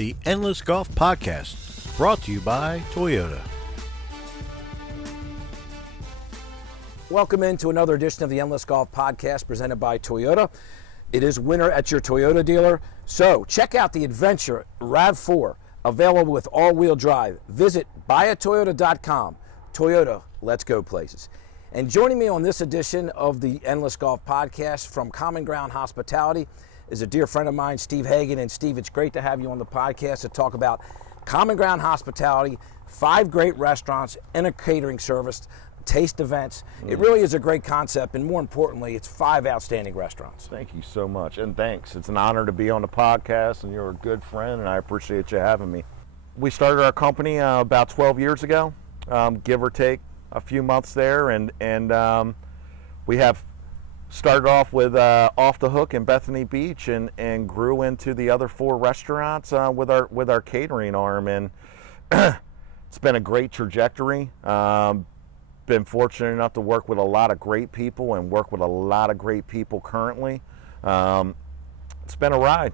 The Endless Golf Podcast, brought to you by Toyota. Welcome into another edition of the Endless Golf Podcast presented by Toyota. It is winter at your Toyota dealer, so check out the Adventure RAV4, available with all-wheel drive. Visit buyatoyota.com. Toyota, let's go places. And joining me on this edition of the Endless Golf Podcast from Common Ground Hospitality is a dear friend of mine, Steve Hagen. And Steve, it's great to have you on the podcast to talk about Common Ground Hospitality, 5 great restaurants and a catering service, taste events. It really is a great concept, and more importantly, it's 5 outstanding restaurants. Thank you so much, and thanks. It's an honor to be on the podcast, and you're a good friend, and I appreciate you having me. We started our company about 12 years ago, give or take a few months there, and we have started off with Off the Hook in Bethany Beach, and grew into the other 4 restaurants with our catering arm, and it's been a great trajectory. Been fortunate enough to work with a lot of great people and work with a lot of great people currently. It's been a ride.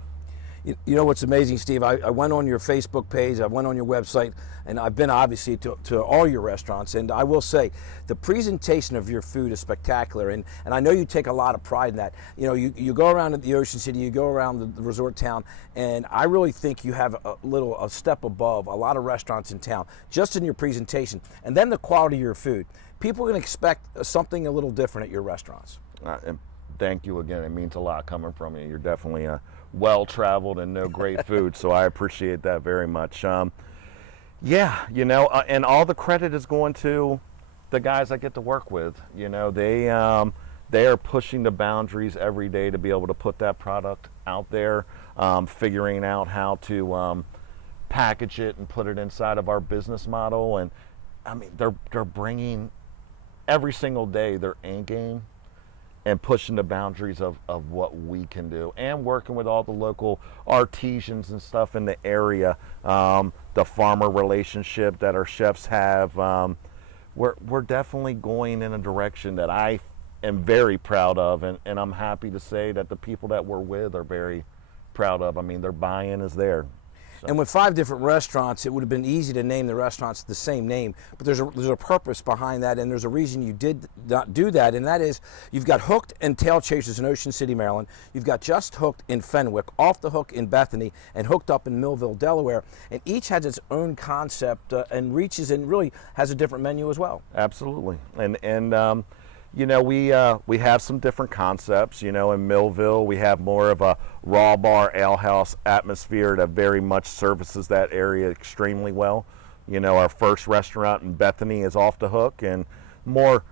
You know what's amazing, Steve? I went on your Facebook page, I went on your website, and I've been obviously to all your restaurants, and I will say the presentation of your food is spectacular, and I know you take a lot of pride in that. You know, you go around the Ocean City, you go around the resort town, and I really think you have a step above a lot of restaurants in town, just in your presentation, and then the quality of your food. People can expect something a little different at your restaurants. And thank you again. It means a lot coming from you. You're definitely well-traveled and know great food, so I appreciate that very much. Yeah, you know, and all the credit is going to the guys I get to work with. You know, they are pushing the boundaries every day to be able to put that product out there, figuring out how to package it and put it inside of our business model. And I mean, they're bringing every single day their A game and pushing the boundaries of what we can do, and working with all the local artisans and stuff in the area, the farmer relationship that our chefs have. We're definitely going in a direction that I am very proud of, and I'm happy to say that the people that we're with are very proud of. I mean, their buy-in is there. So. And with 5 different restaurants, it would have been easy to name the restaurants the same name, but there's a purpose behind that, and there's a reason you did not do that, and that is you've got Hooked and Tail Chasers in Ocean City, Maryland. You've got Just Hooked in Fenwick, Off the Hook in Bethany, and Hooked Up in Millville, Delaware, and each has its own concept and reaches and really has a different menu as well. Absolutely, and you know, we have some different concepts. You know, in Millville, we have more of a raw bar, ale house atmosphere that very much services that area extremely well. You know, our first restaurant in Bethany is Off the Hook, and more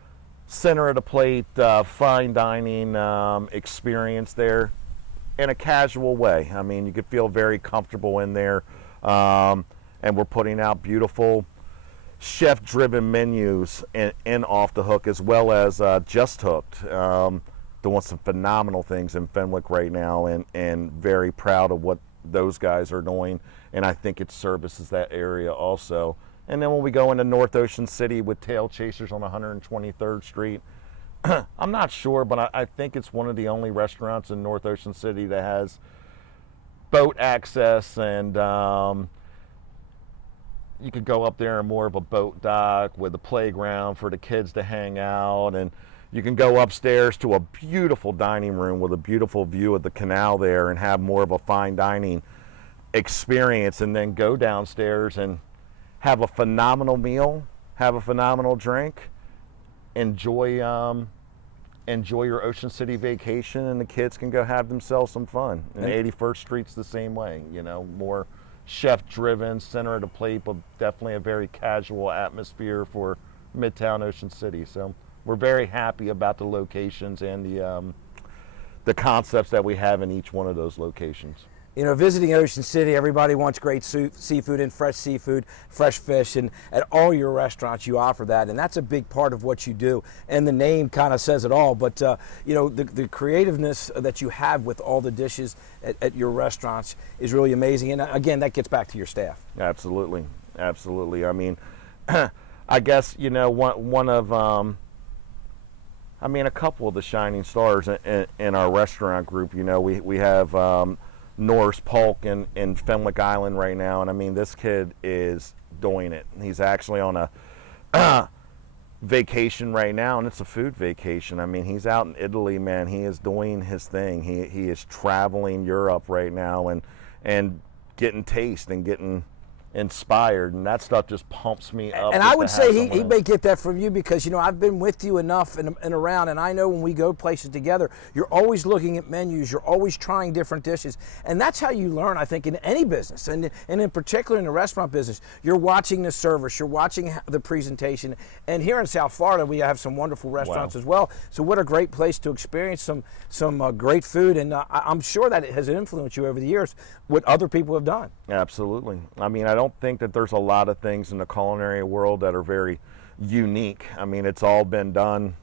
center of the plate, fine dining experience there in a casual way. I mean, you could feel very comfortable in there, and we're putting out beautiful chef-driven menus in Off the Hook, as well as Just Hooked. Doing some phenomenal things in Fenwick right now, and very proud of what those guys are doing, and I think it services that area also. And then when we go into North Ocean City with Tail Chasers on 123rd Street, I'm not sure, but I think it's one of the only restaurants in North Ocean City that has boat access, and you could go up there in more of a boat dock with a playground for the kids to hang out, and you can go upstairs to a beautiful dining room with a beautiful view of the canal there and have more of a fine dining experience, and then go downstairs and have a phenomenal meal, have a phenomenal drink, enjoy your Ocean City vacation, and the kids can go have themselves some fun. And 81st Street's the same way, you know, more chef-driven, center of the plate, but definitely a very casual atmosphere for Midtown Ocean City. So we're very happy about the locations and the concepts that we have in each one of those locations. You know, visiting Ocean City, everybody wants great seafood and fresh seafood, fresh fish, and at all your restaurants you offer that, and that's a big part of what you do. And the name kind of says it all, but you know, the creativeness that you have with all the dishes at your restaurants is really amazing. And again, that gets back to your staff. Absolutely, absolutely. I mean, I guess, you know, one of I mean, a couple of the shining stars in our restaurant group. You know, we have Norris Polk in Fenwick Island right now, and I mean, this kid is doing it. He's actually on a vacation right now, and it's a food vacation. I mean, he's out in Italy, man. He is doing his thing. He is traveling Europe right now and getting taste and getting inspired, and that stuff just pumps me up. And I would say he may get that from you, because, you know, I've been with you enough and around, and I know when we go places together, you're always looking at menus, you're always trying different dishes, and that's how you learn, I think, in any business, and in particular in the restaurant business. You're watching the service, you're watching the presentation, and here in South Florida we have some wonderful restaurants as well, so what a great place to experience some great food, and I'm sure that it has influenced you over the years, what other people have done. Absolutely. I mean, I don't think that there's a lot of things in the culinary world that are very unique. I mean, it's all been done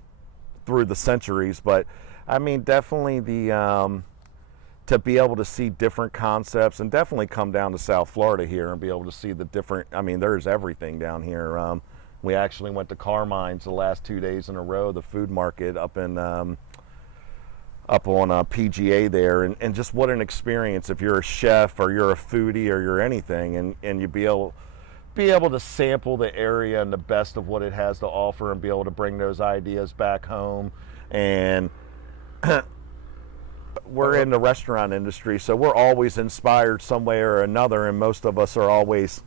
through the centuries, but I mean, definitely to be able to see different concepts, and definitely come down to South Florida here and be able to see the different, I mean, there's everything down here. We actually went to Carmine's the last 2 days in a row, the food market up on PGA there, and just what an experience if you're a chef or you're a foodie or you're anything, and you be able to sample the area and the best of what it has to offer, and be able to bring those ideas back home. And we're in the restaurant industry, so we're always inspired some way or another, and most of us are always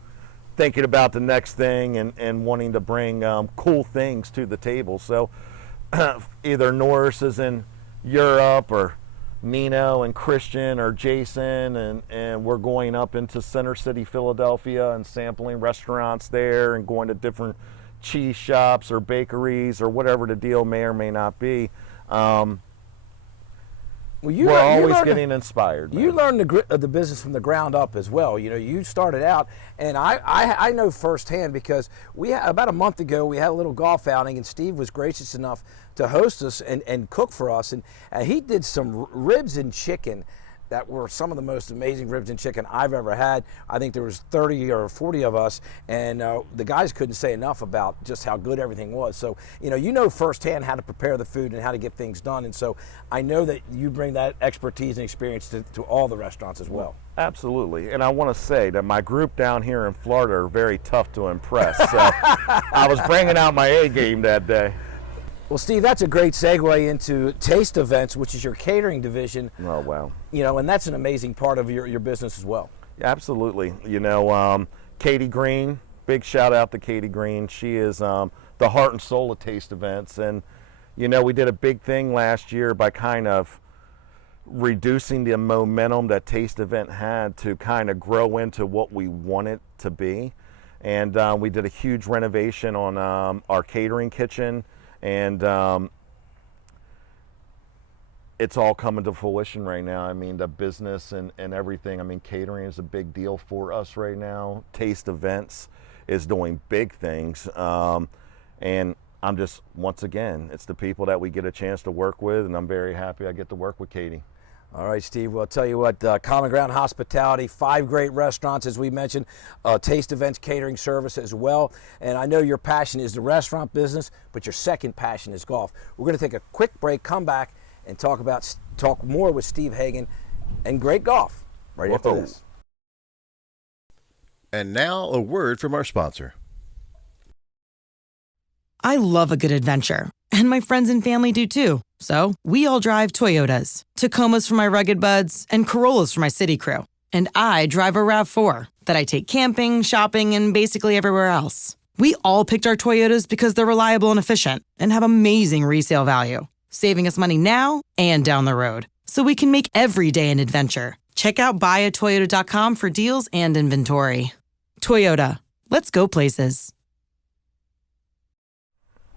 thinking about the next thing and wanting to bring cool things to the table. So either Norris is in Europe, or Nino and Christian or Jason, and we're going up into Center City, Philadelphia, and sampling restaurants there, and going to different cheese shops or bakeries or whatever the deal may or may not be. We're always getting inspired. You learned the business from the ground up as well. You know, you started out, and I know firsthand, because about a month ago we had a little golf outing, and Steve was gracious enough to host us and cook for us, and he did some ribs and chicken that were some of the most amazing ribs and chicken I've ever had. I think there was 30 or 40 of us, and the guys couldn't say enough about just how good everything was. So, you know firsthand how to prepare the food and how to get things done, and so I know that you bring that expertise and experience to all the restaurants as well. Absolutely, and I want to say that my group down here in Florida are very tough to impress, so I was bringing out my A game that day. Well, Steve, that's a great segue into Taste Events, which is your catering division. Oh, wow. And that's an amazing part of your business as well. Absolutely. Katie Green, big shout out to Katie Green. She is the heart and soul of Taste Events. And, we did a big thing last year by kind of reducing the momentum that Taste Event had to kind of grow into what we want it to be. And we did a huge renovation on our catering kitchen. And it's all coming to fruition right now. I mean, the business and everything. I mean, catering is a big deal for us right now. Taste Events is doing big things. And I'm just, once again, it's the people that we get a chance to work with, and I'm very happy I get to work with Katie. All right, Steve, well, I'll tell you what, Common Ground Hospitality, 5 great restaurants, as we mentioned, Taste Events catering service as well. And I know your passion is the restaurant business, but your second passion is golf. We're going to take a quick break, come back, and talk more with Steve Hagen and great golf right after this. And now a word from our sponsor. I love a good adventure, and my friends and family do too. So we all drive Toyotas. Tacomas for my rugged buds, and Corollas for my city crew. And I drive a RAV4 that I take camping, shopping, and basically everywhere else. We all picked our Toyotas because they're reliable and efficient and have amazing resale value, saving us money now and down the road. So we can make every day an adventure. Check out buyatoyota.com for deals and inventory. Toyota, let's go places.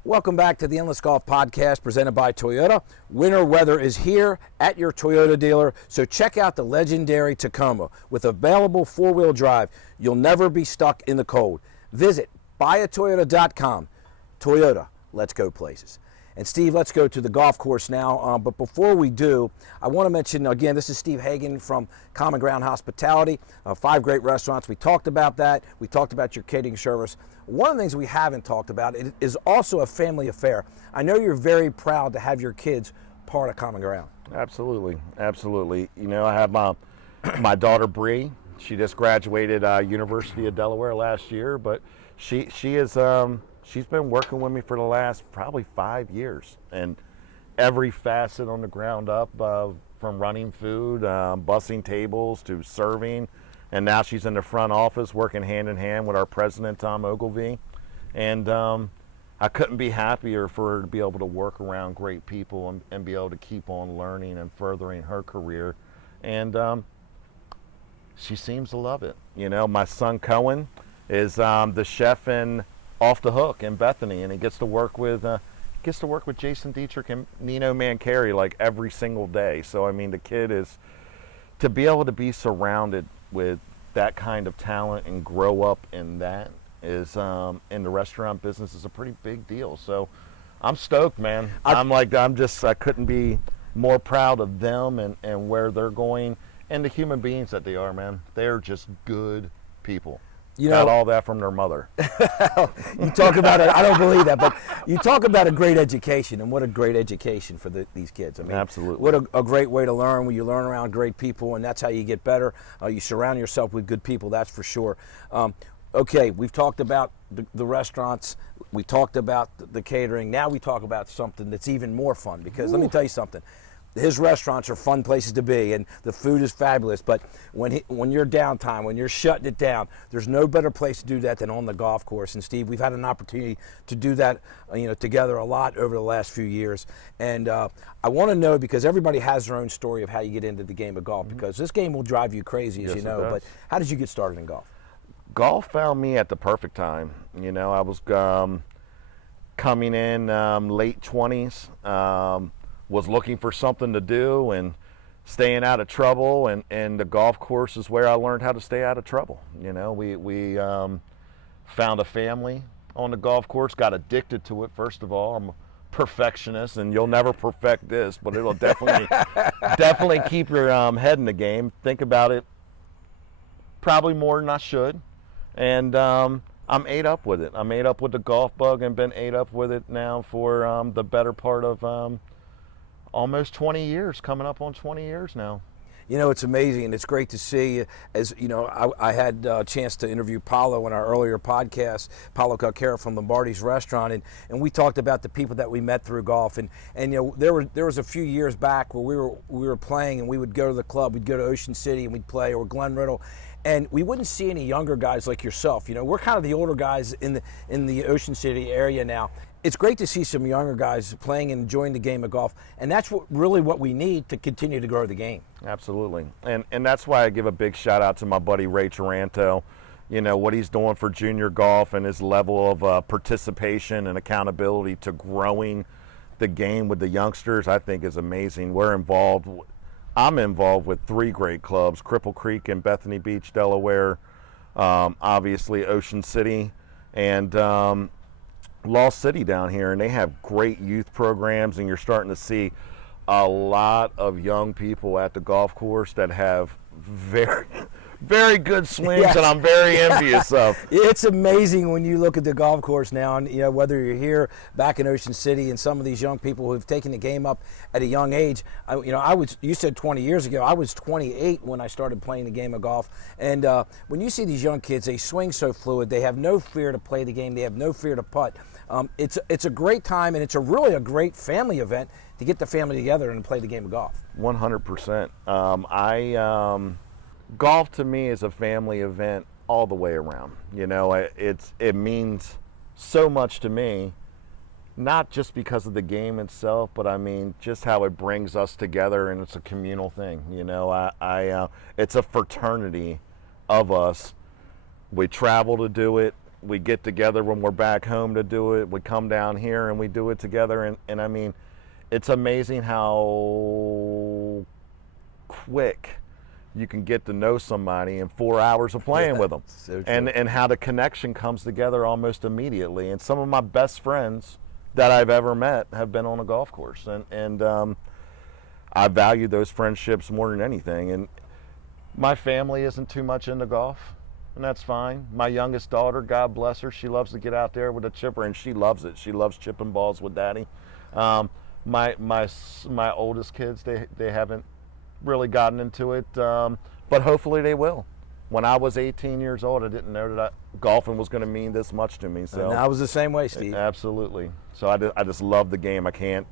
Welcome back to the Endless Golf Podcast presented by Toyota. Winter weather is here at your Toyota dealer, so check out the legendary Tacoma. With available 4-wheel drive, you'll never be stuck in the cold. Visit buyatoyota.com. Toyota, let's go places. And Steve, let's go to the golf course now. But before we do, I want to mention, again, this is Steve Hagen from Common Ground Hospitality, 5 great restaurants. We talked about that. We talked about your catering service. One of the things we haven't talked about, it is also a family affair. I know you're very proud to have your kids part of Common Ground. Absolutely, absolutely. I have my My daughter Bree, she just graduated University of Delaware last year, but she is she's been working with me for the last probably 5 years, and every facet on the ground up, from running food, bussing tables to serving, and now she's in the front office working hand in hand with our president Tom Ogilvy, and I couldn't be happier for her to be able to work around great people and be able to keep on learning and furthering her career, and she seems to love it. You know, my son Cohen is the chef in Off the Hook in Bethany, and he gets to work with Jason Dietrich and Nino Mancari like every single day. So I mean, the kid is, to be able to be surrounded with that kind of talent and grow up in that is in the restaurant business is a pretty big deal. So I'm stoked, man. I couldn't be more proud of them and where they're going and the human beings that they are, man. They're just good people. You know, got all that from their mother. You talk about it. I don't believe that, but you talk about a great education, and what a great education for these kids. I mean, absolutely. What a great way to learn, when you learn around great people, and that's how you get better. You surround yourself with good people, that's for sure. Okay, we've talked about the restaurants. We talked about the catering. Now we talk about something that's even more fun, because let me tell you something. His restaurants are fun places to be, and the food is fabulous. But when you're downtime, when you're shutting it down, there's no better place to do that than on the golf course. And Steve, we've had an opportunity to do that, together a lot over the last few years. And I want to know, because everybody has their own story of how you get into the game of golf, because this game will drive you crazy, as you know. But how did you get started in golf? Golf found me at the perfect time. You know, I was coming in late 20s. Was looking for something to do and staying out of trouble, and the golf course is where I learned how to stay out of trouble. You know, we found a family on the golf course, got addicted to it. First of all, I'm a perfectionist, and you'll never perfect this, but it'll definitely keep your head in the game. Think about it probably more than I should, and I'm ate up with it. I'm ate up with the golf bug, and been ate up with it now for the better part of almost 20 years, coming up on 20 years now. You know, it's amazing, and it's great to see. As you know, I had a chance to interview Paulo in our earlier podcast, Paulo Calcara from Lombardi's Restaurant, and we talked about the people that we met through golf. And you know, there was a few years back where we were playing, and we would go to the club, we'd go to Ocean City, and we'd play, or Glen Riddle, and we wouldn't see any younger guys like yourself. You know, we're kind of the older guys in the Ocean City area now. It's great to see some younger guys playing and enjoying the game of golf, and that's really what we need to continue to grow the game. Absolutely, and that's why I give a big shout out to my buddy Ray Taranto. You know, what he's doing for junior golf and his level of participation and accountability to growing the game with the youngsters, I think is amazing. I'm involved with 3 great clubs: Cripple Creek in Bethany Beach, Delaware, obviously Ocean City, and Lost City down here, and they have great youth programs, and you're starting to see a lot of young people at the golf course that have very, very good swings. Yes. And I'm very envious of. It's amazing when you look at the golf course now, and you know, whether you're here back in Ocean City, and some of these young people who've taken the game up at a young age. You said 20 years ago. I was 28 when I started playing the game of golf, and when you see these young kids, they swing so fluid. They have no fear to play the game. They have no fear to putt. It's a great time, and it's really a great family event to get the family together and play the game of golf. 100%. Golf to me is a family event all the way around. You know, it means so much to me, not just because of the game itself, but I mean just how it brings us together, and it's a communal thing. You know, it's a fraternity of us. We travel to do it. We get together when we're back home to do it. We come down here and we do it together. And I mean, it's amazing how quick you can get to know somebody in 4 hours of playing with them. So and how the connection comes together almost immediately. And some of my best friends that I've ever met have been on a golf course. And I value those friendships more than anything. And my family isn't too much into golf, and that's fine. My youngest daughter, God bless her, she loves to get out there with a chipper, and she loves it. She loves chipping balls with daddy. My oldest kids, they haven't really gotten into it. but hopefully they will. When I was 18 years old, I didn't know that golfing was going to mean this much to me. So And I was the same way, Steve. Absolutely. So I just love the game. I can't.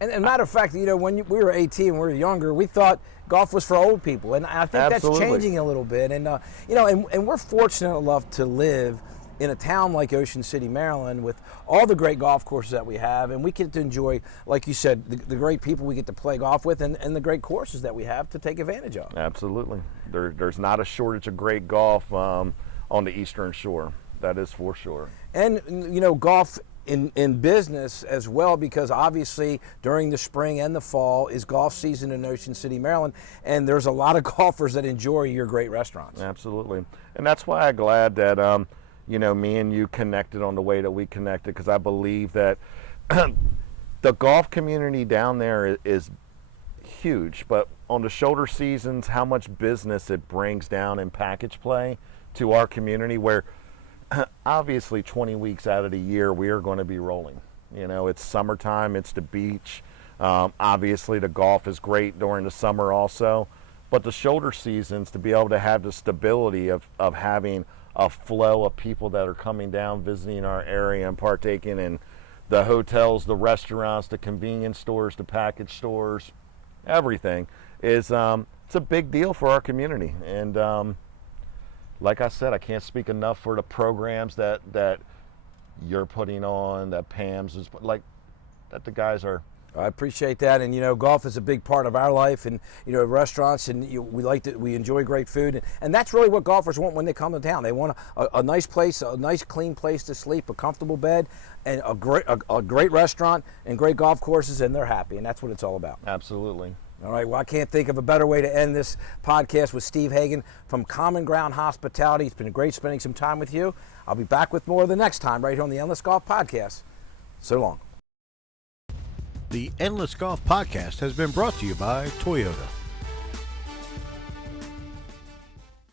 And matter of fact, you know, when we were 18, we were younger, we thought golf was for old people, and I think Absolutely. that's changing a little bit. And you know, and we're fortunate enough to live in a town like Ocean City, Maryland, with all the great golf courses that we have, and we get to enjoy, like you said, the great people we get to play golf with, and the great courses that we have to take advantage of. Absolutely. There's not a shortage of great golf on the Eastern Shore. That is for sure. And you know, golf in business as well, because obviously during the spring and the fall is golf season in Ocean City, Maryland, and there's a lot of golfers that enjoy your great restaurants. Absolutely. And that's why I'm glad that you know, me and you connected on the way that we connected, because I believe that the golf community down there is huge, but on the shoulder seasons, how much business it brings down in package play to our community, where obviously 20 weeks out of the year we are going to be rolling. You know, it's summertime, it's the beach. Obviously the golf is great during the summer also, but the shoulder seasons, to be able to have the stability of having a flow of people that are coming down, visiting our area and partaking in the hotels, the restaurants, the convenience stores, the package stores, everything is it's a big deal for our community. And like I said, I can't speak enough for the programs that you're putting on, that Pam's is like, that the guys are. I appreciate that, and you know, golf is a big part of our life, and you know, restaurants, and we enjoy great food, and that's really what golfers want when they come to town. They want a nice place, a nice clean place to sleep, a comfortable bed, and a great restaurant and great golf courses, and they're happy, and that's what it's all about. Absolutely. All right, well, I can't think of a better way to end this podcast with Steve Hagen from Common Ground Hospitality. It's been great spending some time with you. I'll be back with more the next time right here on the Endless Golf Podcast. So long. The Endless Golf Podcast has been brought to you by Toyota.